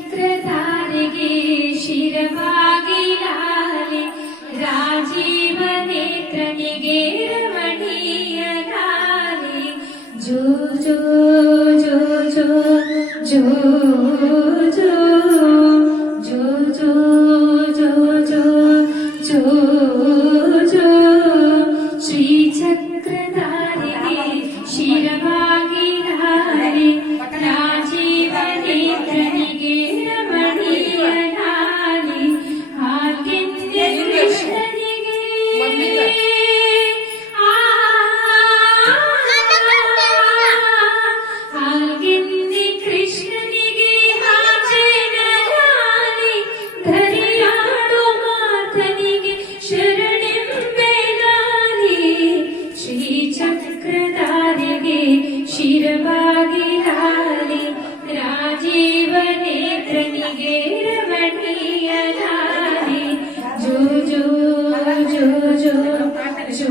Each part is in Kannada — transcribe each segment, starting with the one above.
ಶ್ರೀಚಕ್ರಧಾರಿಗೆ ಶಿರವಾಗಿಲಾಲೆ ರಾಜೀವ ನೇತ್ರನಿಗೆ ರಮಣೀಯ ಲಾಲೆ ಜೋ ಜೋ ಜೋ ಜೋ ಜೋ ಜೋ ಜೋ ಜೋ ಜೋ ಜೋ ಜೋ ಜೋ ಶ್ರೀಚಕ್ರಧಾರಿಗೆ ಶಿರವಾಗಿಲಾಲೆ ರಾಜೀವ ನೇತ್ರನಿಗೆ ರಮಣೀಯ ಲಾಲೆ ಹಾಗೆಂದೆ ಕೃಷ್ಣನಿಗೆ ಹಾಗೆಂದೆ ಕೃಷ್ಣನಿಗೆ ಹಾಜೇನ ಲಾಲೆ ಧರಿಯಾಡು ಮಾತನಿಗೆ ಶರಣೆಂಬೆ ಲಾಲೆ ಶ್ರೀಚಕ್ರಧಾರಿಗೆ ಶಿರವಾಗಿ ಲಾಲೆ ರಾಜೀವ ನೇತ್ರನಿಗೆ ರಮಣೀಯ ಲಾಲೆ ಜೋ ಜೋ ಜೋ ಜೋ ಜೋ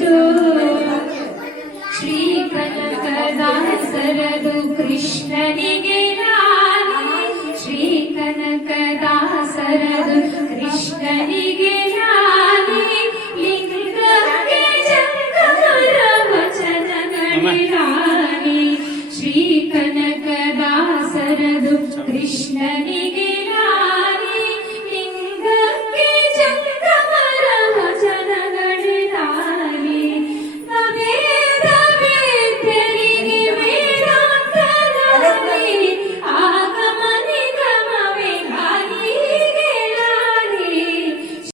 ಜೋ ಶ್ರೀ ಕನಕದಾಸರದು ಕೃಷ್ಣನಿಗೆ ಲಾಲೆ ಶ್ರೀ ಕನಕದಾಸರದು ಕೃಷ್ಣನಿಗೆ ಲಾಲೆ